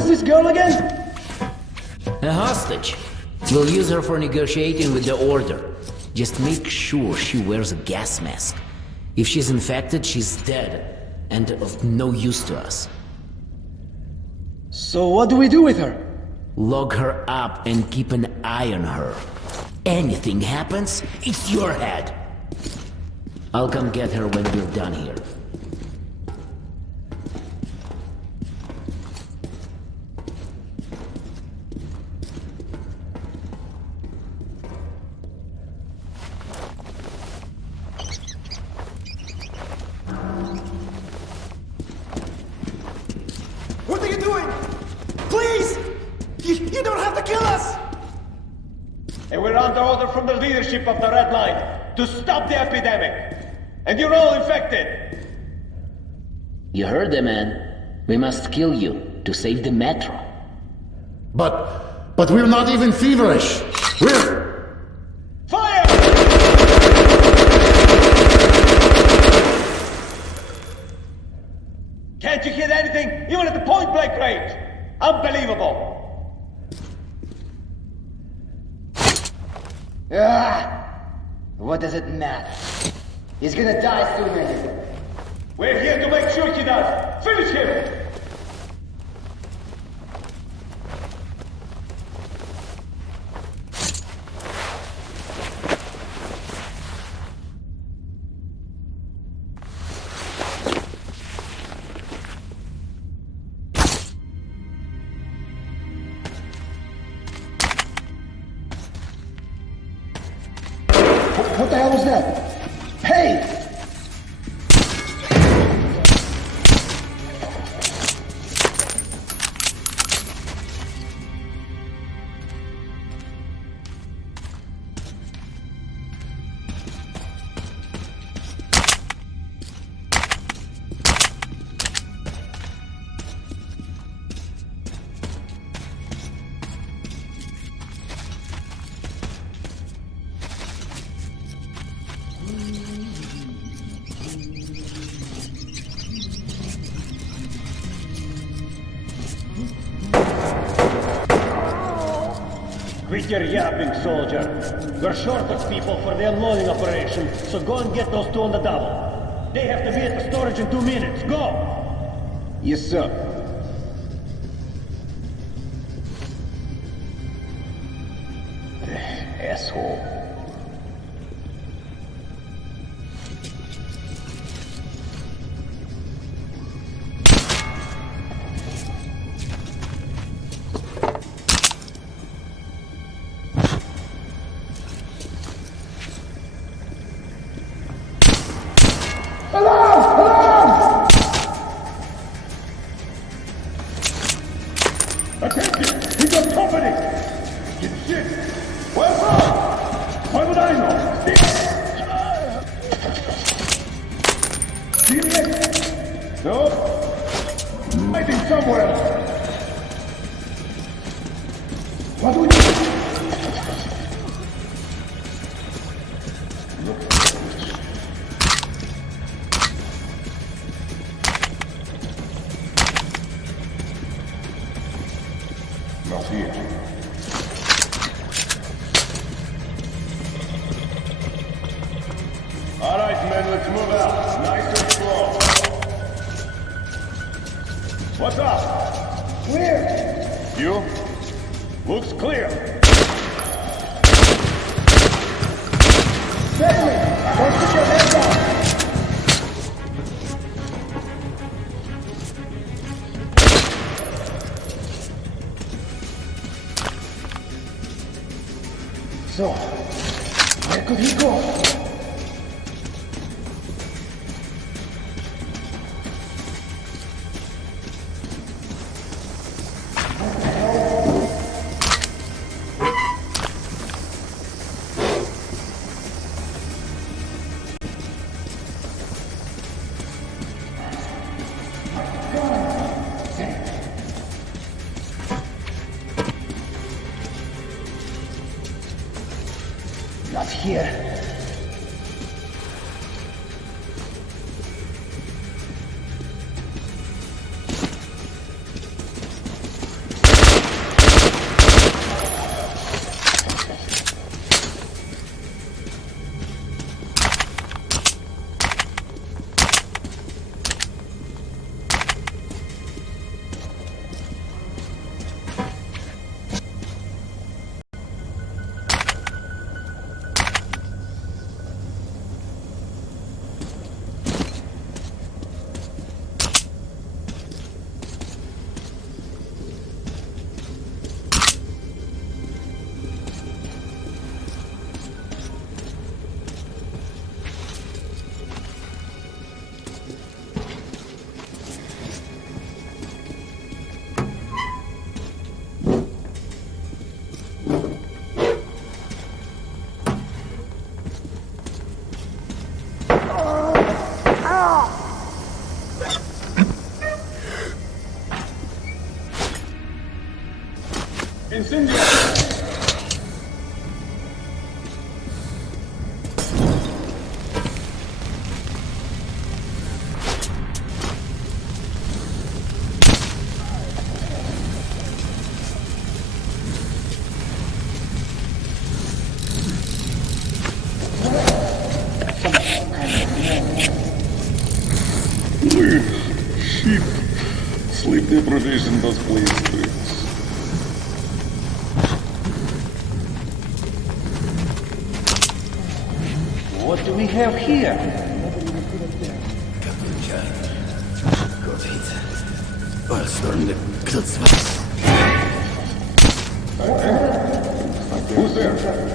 is this girl again? A hostage. We'll use her for negotiating with the Order. Just make sure she wears a gas mask. If she's infected, she's dead, and of no use to us. So what do we do with her? Lock her up and keep an eye on her. Anything happens, it's your head. I'll come get her when we're done here. What are you doing? Please! You don't have to kill us! And we're under order from the leadership of the Red Line to stop the epidemic. And you're all infected. You heard the man. We must kill you to save the metro. But we're not even feverish. We're... Fire! Can't you hear anything? Even at the point-blank range. Unbelievable. What does it matter? He's gonna die soon anyway. We're here to make sure he does. Finish him! What the hell was that? Hey! Quit your yapping, soldier. We're short of people for the unloading operation, so go and get those two on the double. They have to be at the storage in 2 minutes. Go! Yes, sir. Asshole. Attention! We got company! Get shit! Where from? Why would I know? Serious? No? Hiding somewhere! What do we do? Not here. All right, men, let's move out. Nice and slow. What's up? Clear! You? Looks clear. Steadily! Don't put your head down! So, where could he go? Not here. Incendiary! Shit. Sleep deprivation does play tricks. What do we have here? Who's there?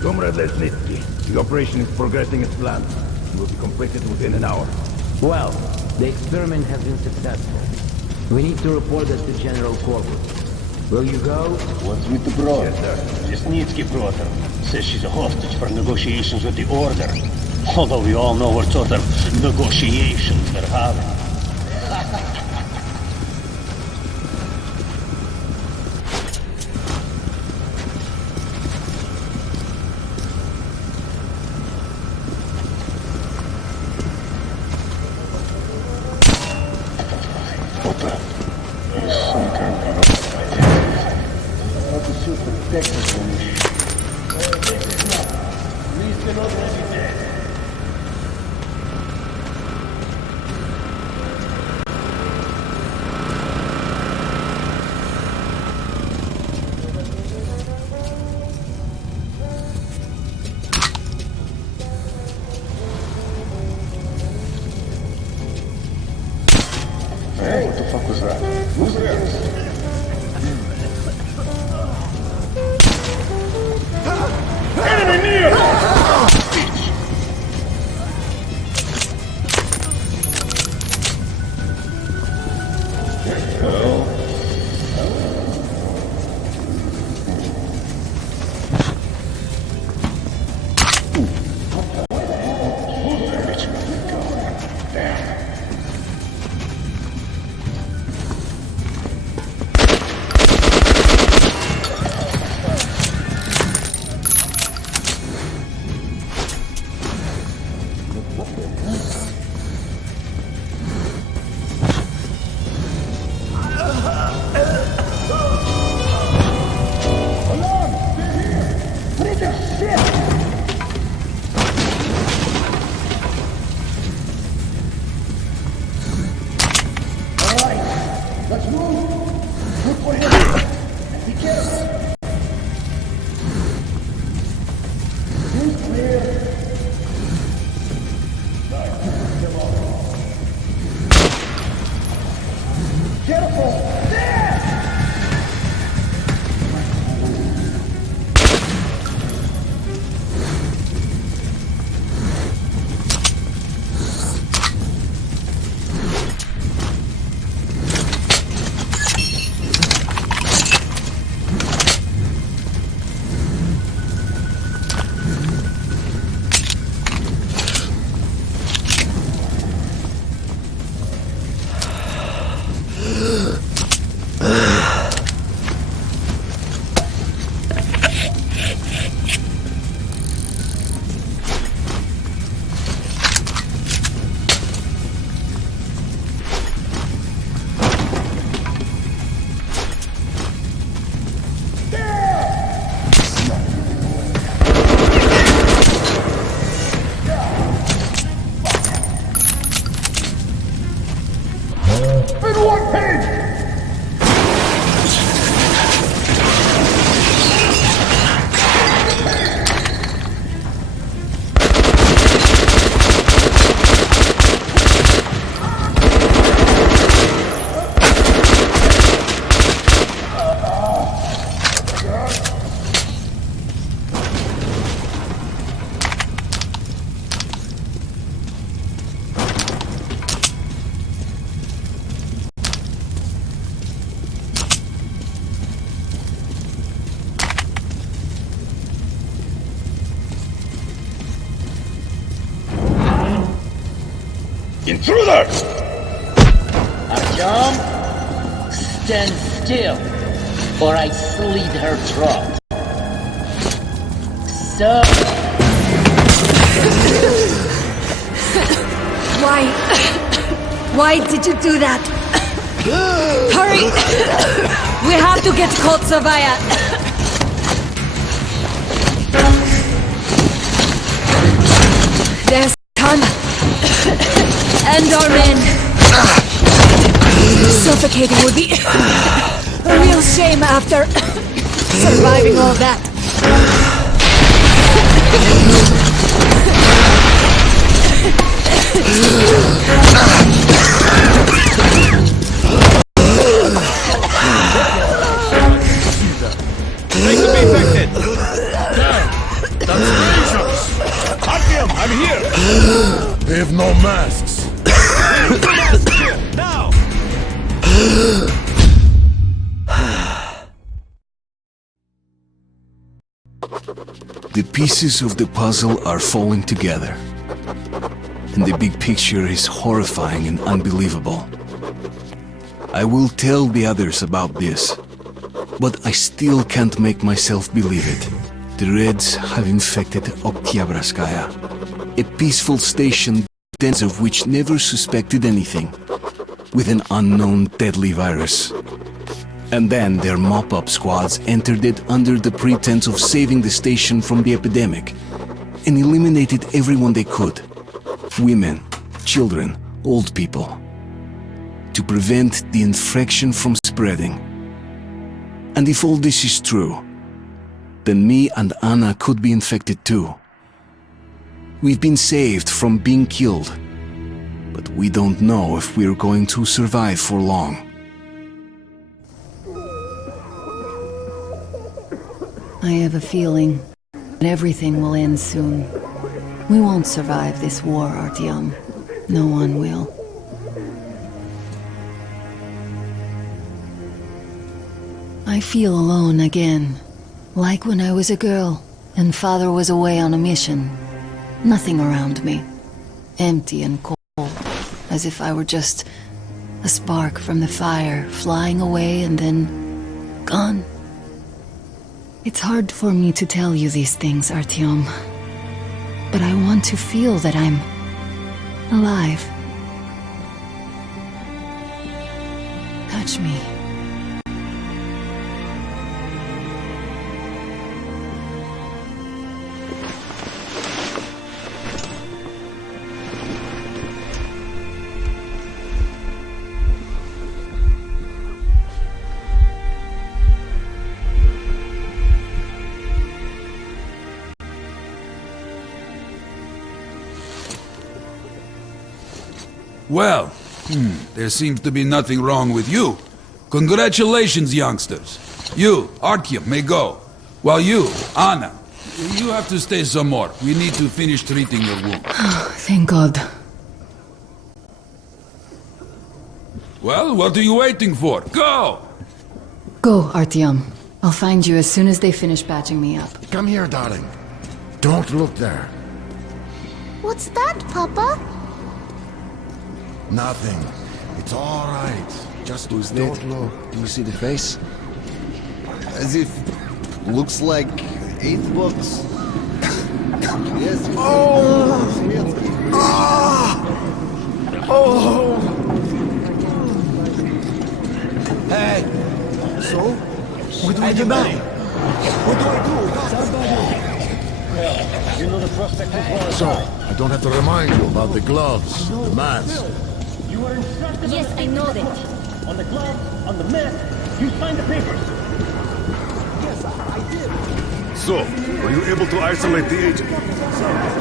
Comrade Lestnisky, the operation is progressing as planned. It will be completed within an hour. Well, the experiment has been successful. We need to report this to General Corbett. Will you go? What's with the broad? Yes, sir. Lestnisky brought her. Says she's a hostage for negotiations with the Order. Although we all know what sort of negotiations they're having. Hey, what the fuck was that? Who's there? Enemy near! Bitch! Be careful! Who's clear? Nice. Come on. Careful! There! Intruders! Artyom, stand still, or I slit her throat. So... Why did you do that? Hurry! We have to get Kotsavaya! There's Khan and our men. Suffocating would be a real shame after surviving all that. They could be infected! That's dangerous! Artyom, I'm here! They have no masks. Now! The pieces of the puzzle are falling together. And the big picture is horrifying and unbelievable. I will tell the others about this, but I still can't make myself believe it. The Reds have infected Oktyabrskaya, a peaceful station, tens of which never suspected anything, with an unknown deadly virus. And then their mop-up squads entered it under the pretense of saving the station from the epidemic, and eliminated everyone they could. Women, children, old people, to prevent the infection from spreading. And if all this is true, then me and Anna could be infected too. We've been saved from being killed, but we don't know if we're going to survive for long. I have a feeling that everything will end soon. We won't survive this war, Artyom. No one will. I feel alone again, like when I was a girl and father was away on a mission. Nothing around me, empty and cold, as if I were just a spark from the fire, flying away and then gone. It's hard for me to tell you these things, Artyom, but I want to feel that I'm alive. Touch me. Well, there seems to be nothing wrong with you. Congratulations, youngsters. You, Artyom, may go. While you, Anna, you have to stay some more. We need to finish treating your wound. Thank God. Well, what are you waiting for? Go! Go, Artyom. I'll find you as soon as they finish patching me up. Come here, darling. Don't look there. What's that, Papa? Nothing. It's all right. Just don't look. Do you see the face? As if... looks like 8 books. Yes. Hey! So? What do I do now? What do I do? You know the prospect is volatile. So, I don't have to remind you about the gloves, the mask. You were instructed Yes, I know that. on the gloves, on the mask. You signed the papers. Yes, I did. So, were you able to isolate the agent?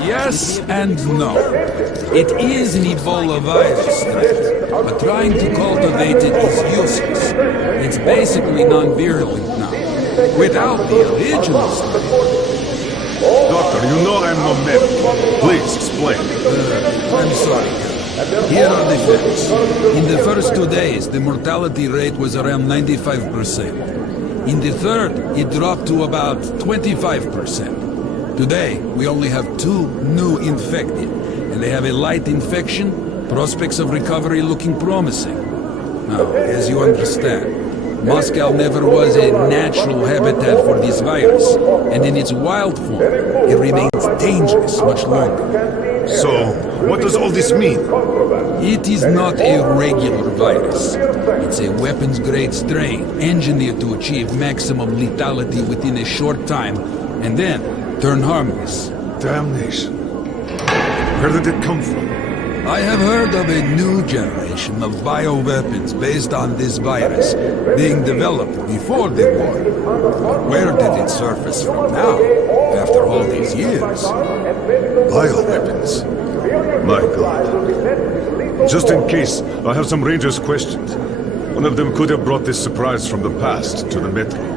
Yes and no. It is an Ebola virus threat, but trying to cultivate it is useless. It's basically non-virulent now. Without the original strain... Doctor, you know I'm no medic. Please, explain. I'm sorry. Here are the facts. In the first 2 days, the mortality rate was around 95%. In the third, it dropped to about 25%. Today, we only have 2 new infected, and they have a light infection, prospects of recovery looking promising. Now, as you understand, Moscow never was a natural habitat for this virus, and in its wild form, it remains dangerous much longer. So, what does all this mean? It is not a regular virus. It's a weapons-grade strain, engineered to achieve maximum lethality within a short time, and then turn harmless. Damnation. Where did it come from? I have heard of a new generation of bioweapons based on this virus being developed before the war. But where did it surface from now, after all these years? Bioweapons. My God. Just in case, I have some Rangers' questions. One of them could have brought this surprise from the past to the metro.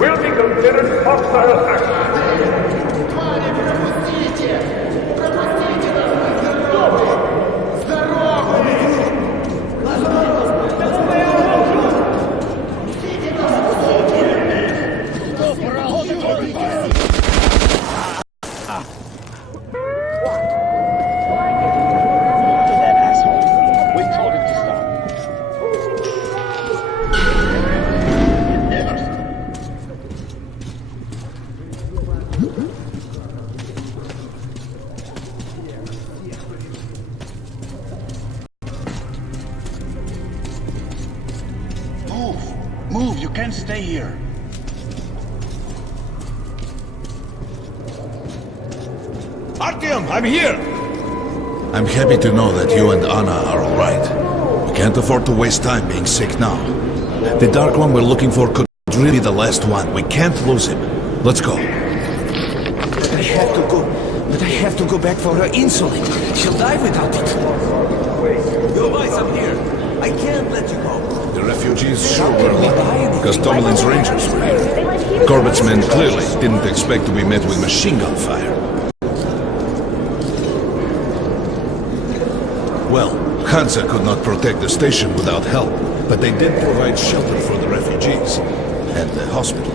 Will be considered hostile action. Move, you can't stay here. Artyom, I'm here! I'm happy to know that you and Anna are all right. We can't afford to waste time being sick now. The Dark One we're looking for could really be the last one. We can't lose him. Let's go. I have to go. But I have to go back for her insulin. She'll die without it. Yo, boys, I'm here. I can't let you go. The refugees sure were lucky, because Tomlin's Rangers were here. Corbett's men clearly didn't expect to be met with machine gun fire. Well, Hansa could not protect the station without help, but they did provide shelter for the refugees and the hospital.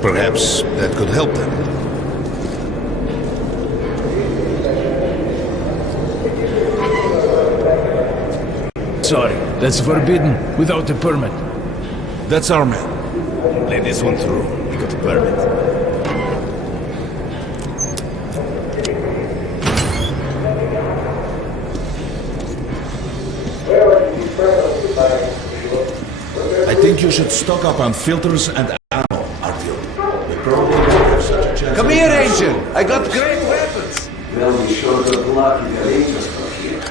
Perhaps that could help them. Sorry, that's forbidden without a permit. That's our man. Let this one through. We got a permit. I think you should stock up on filters and ammo, Artyom. We probably won't have such a chance. Come here, I got great weapons. They'll be short of luck if the Rangers are here.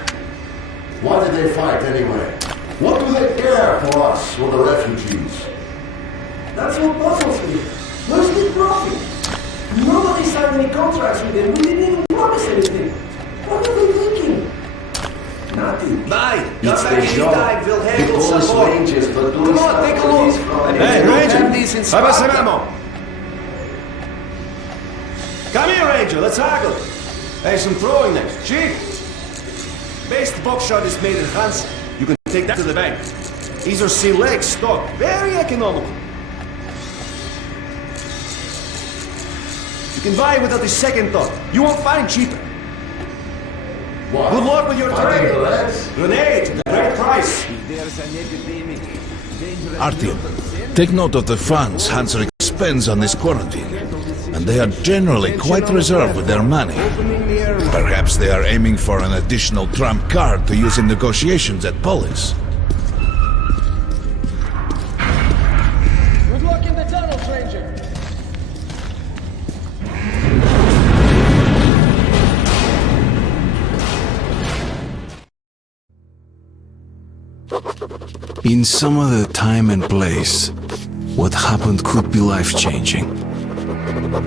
Why did they fight anyway? What do they care for us or the refugees? That's what puzzles me. Where's the profit? Nobody signed any contracts with them. We didn't even promise anything. What are they thinking? Nothing. Bye. It's Come back the job. anytime. We'll handle The some more. Rangers, but Come on, take a look. Hey, Ranger. Have us some ammo. Come here, Ranger. Let's haggle. Hey, some throwing knives. Cheap. Best buckshot is made in France. You can take that to the bank. These are select stock. Very economical. You can buy without a second thought. You won't find cheaper. What? Good luck with your trade. Grenade, great price. Artyom, take note of the funds Hanser expends on this quarantine. And they are generally quite reserved with their money. Perhaps they are aiming for an additional trump card to use in negotiations at Polis. Good luck in the tunnels, Ranger. In some other time and place, what happened could be life-changing.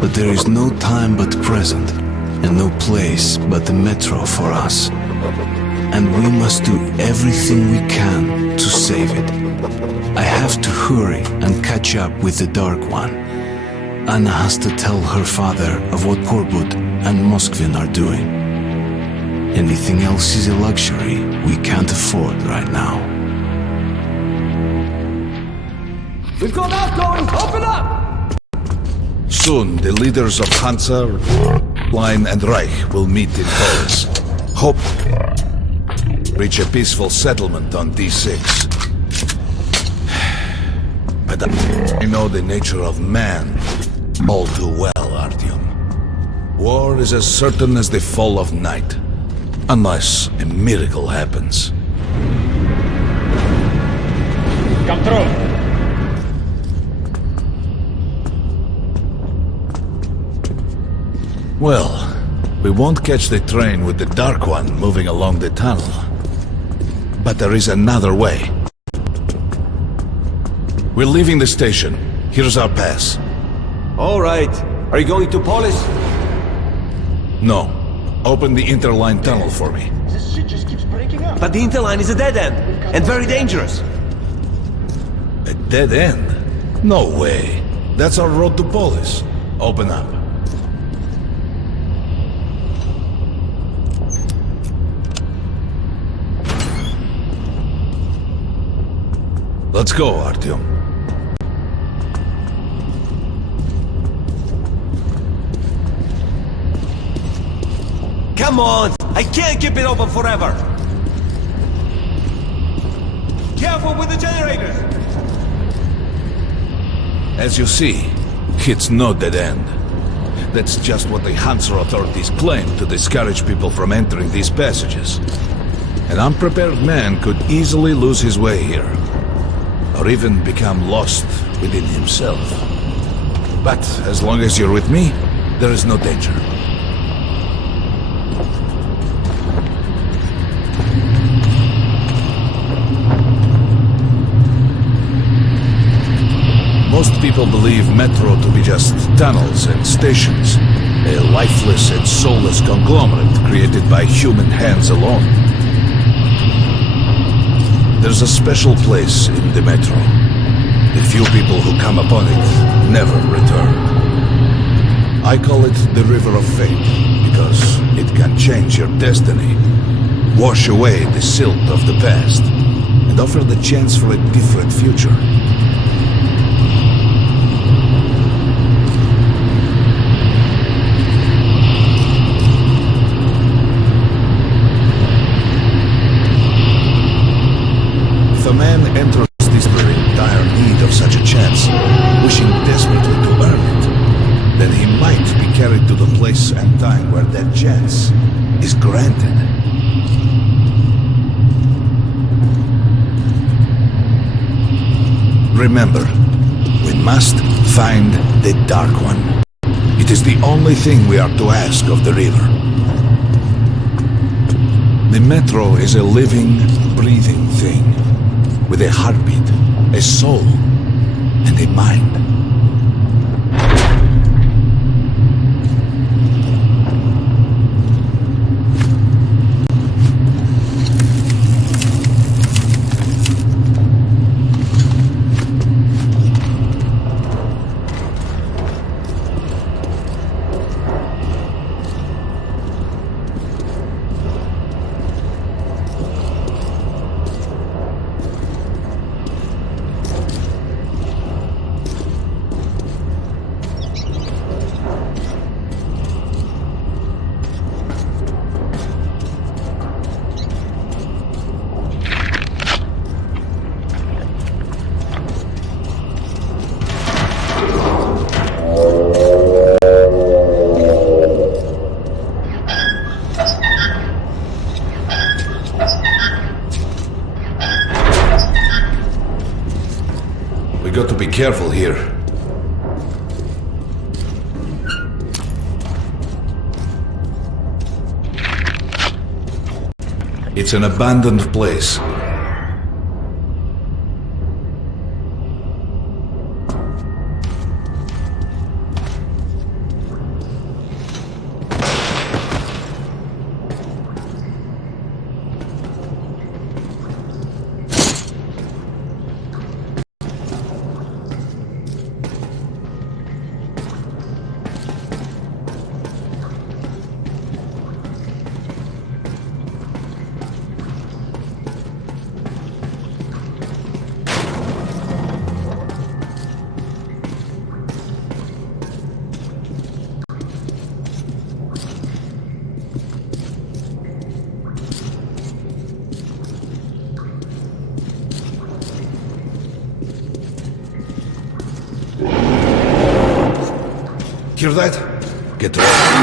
But there is no time but present, and no place but the metro for us. And we must do everything we can to save it. I have to hurry and catch up with the Dark One. Anna has to tell her father of what Korbut and Moskvin are doing. Anything else is a luxury we can't afford right now. We've got outgoing. Open up! Soon, the leaders of Hansa, Line and Reich will meet in Polis. Hope reach a peaceful settlement on D6. But I know the nature of man all too well, Artyom. War is as certain as the fall of night, unless a miracle happens. Come through. Well, we won't catch the train with the Dark One moving along the tunnel. But there is another way. We're leaving the station. Here's our pass. All right. Are you going to Polis? No. Open the interline tunnel for me. This shit just keeps breaking up. But the interline is a dead end, and very dangerous. A dead end? No way. That's our road to Polis. Open up. Let's go, Artyom. Come on! I can't keep it open forever! Careful with the generators! As you see, it's no dead end. That's just what the Hansa authorities claim to discourage people from entering these passages. An unprepared man could easily lose his way here, or even become lost within himself. But as long as you're with me, there is no danger. Most people believe metro to be just tunnels and stations, a lifeless and soulless conglomerate created by human hands alone. There's a special place in the metro. The few people who come upon it never return. I call it the River of Fate, because it can change your destiny, wash away the silt of the past, and offer the chance for a different future. If a man enters this very dire need of such a chance, wishing desperately to earn it, then he might be carried to the place and time where that chance is granted. Remember, we must find the Dark One. It It is the only thing we are to ask of the river. The metro is a living, breathing thing, with a heartbeat, a soul, and a mind. We got to be careful here. It's an abandoned place. Hear that? Get ready.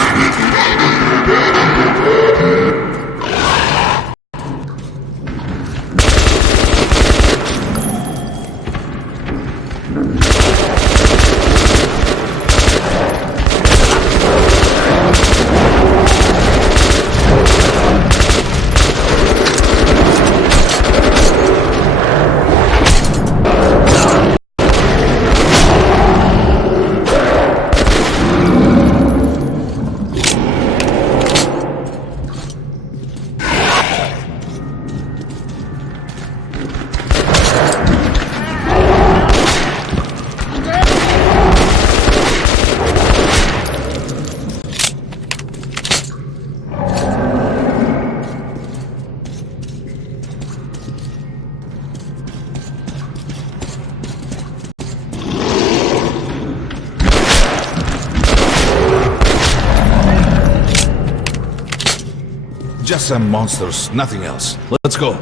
Just some monsters, nothing else. Let's go.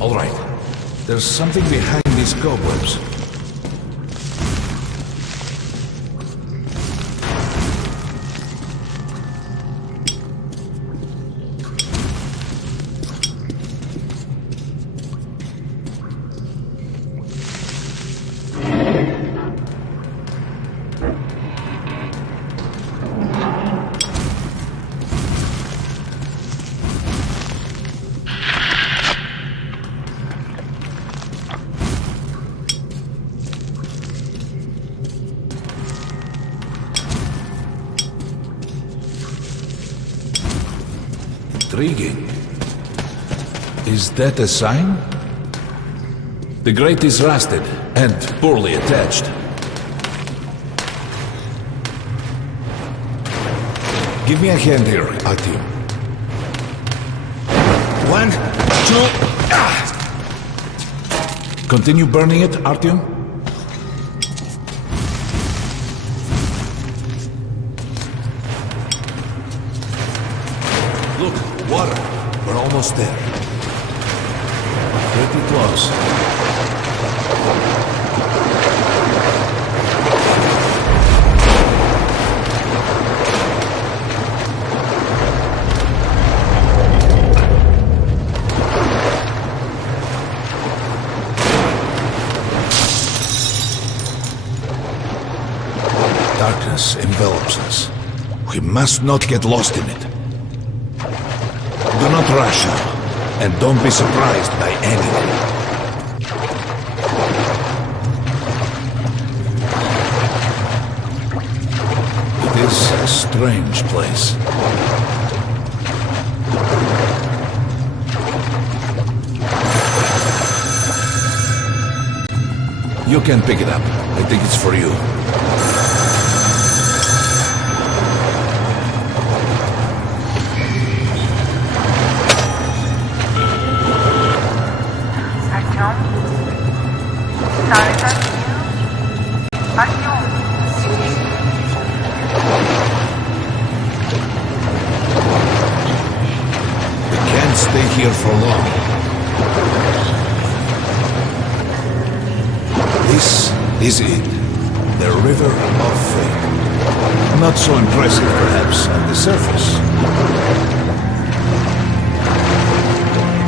All right. There's something behind these cobwebs. Intriguing. Is that a sign? The grate is rusted and poorly attached. Give me a hand here, Artyom. 1, 2, Continue burning it, Artyom. Look, water. We're almost there. Pretty close. darkness envelops us. We must not get lost in it. Do not rush now, and don't be surprised by anything. It is a strange place. You can pick it up. I think it's for you. We can't stay here for long. This is it. The River of Fate. Not so impressive, perhaps, on the surface.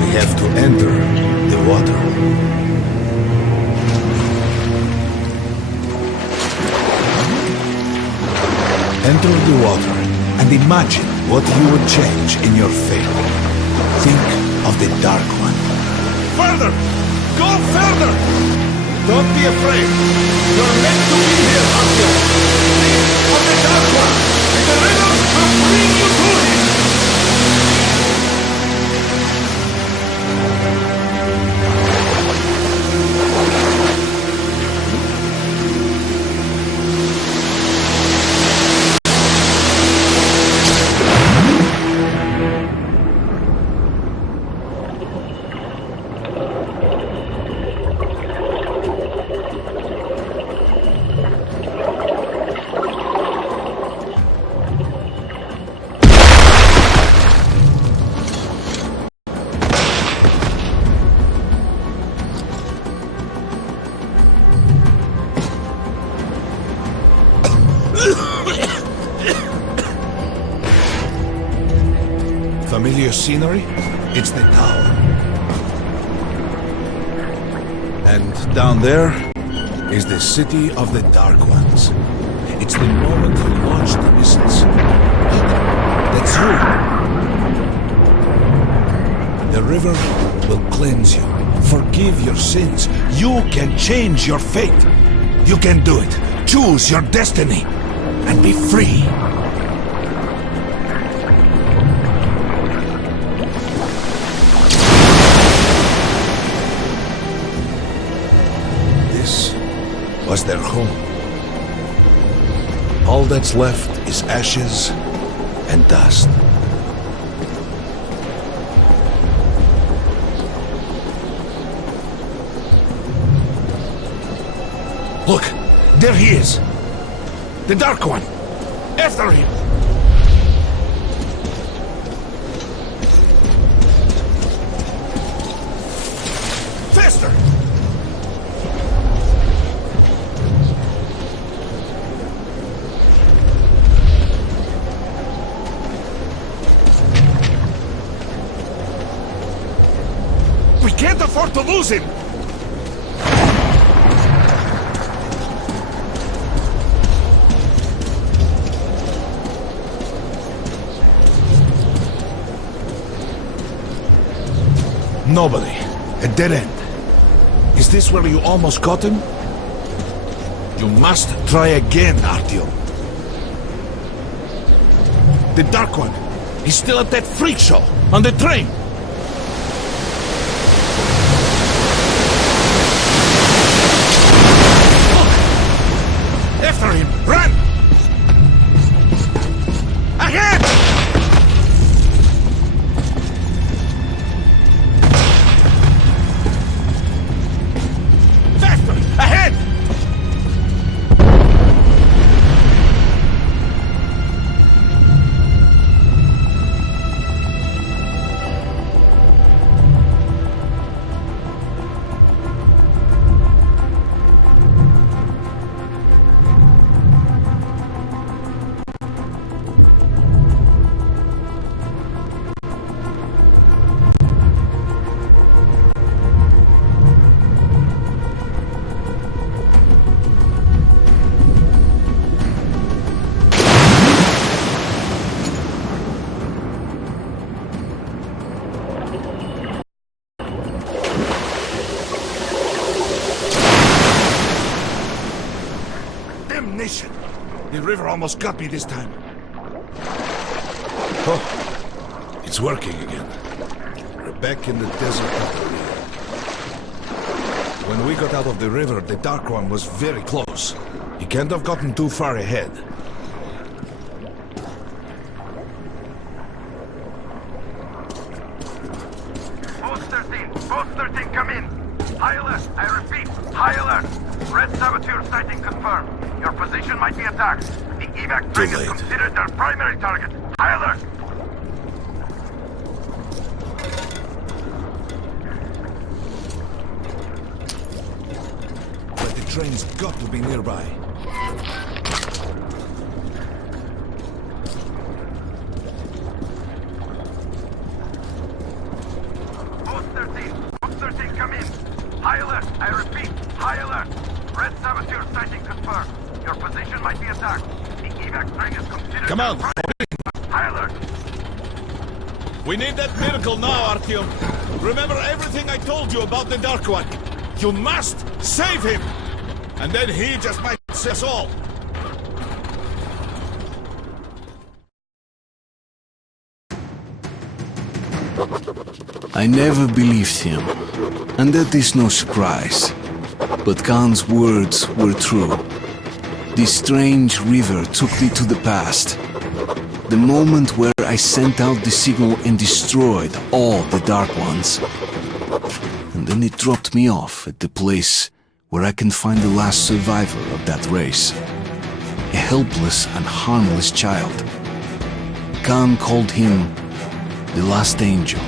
We have to enter the water. Enter the water and imagine what you would change in your fate. Think of the Dark One. Further! Go further! Don't be afraid. You're meant to be here, Akio. Think of the Dark One, and the river will bring you to him. Familiar scenery? It's the tower. And down there is the city of the Dark Ones. It's the moment you launch the missiles. That's you. The river will cleanse you, forgive your sins. You can change your fate. You can do it. Choose your destiny and be free. Was their home. All that's left is ashes and dust. Look, there he is. The Dark One. After him. Faster! We can't afford to lose him! Nobody. A dead end. Is this where you almost caught him? You must try again, Artyom. The Dark One. He's still at that freak show. On the train. After him! Run! Ahead! Faster! Ahead! Damnation! The river almost got me this time. Oh, it's working again. We're back in the desert of the river. When we got out of the river, the Dark One was very close. He can't have gotten too far ahead. Post 13, come in. High alert, I repeat, high alert. Red saboteur sighting confirmed. Your position might be attacked. The evac train is considered their primary target. High alert. But the train's got to be nearby. Post 13, come in. High alert, I repeat, high alert. Red saboteur sighting confirmed. Your position might be attacked. The evac train is considered... Come on! High alert. We need that miracle now, Artyom. Remember everything I told you about the Dark One. You must save him! And then he just might save us all. I never believed him, and that is no surprise. But Khan's words were true. This strange river took me to the past. The moment where I sent out the signal and destroyed all the Dark Ones. And then it dropped me off at the place where I can find the last survivor of that race. A helpless and harmless child. Khan called him the last angel.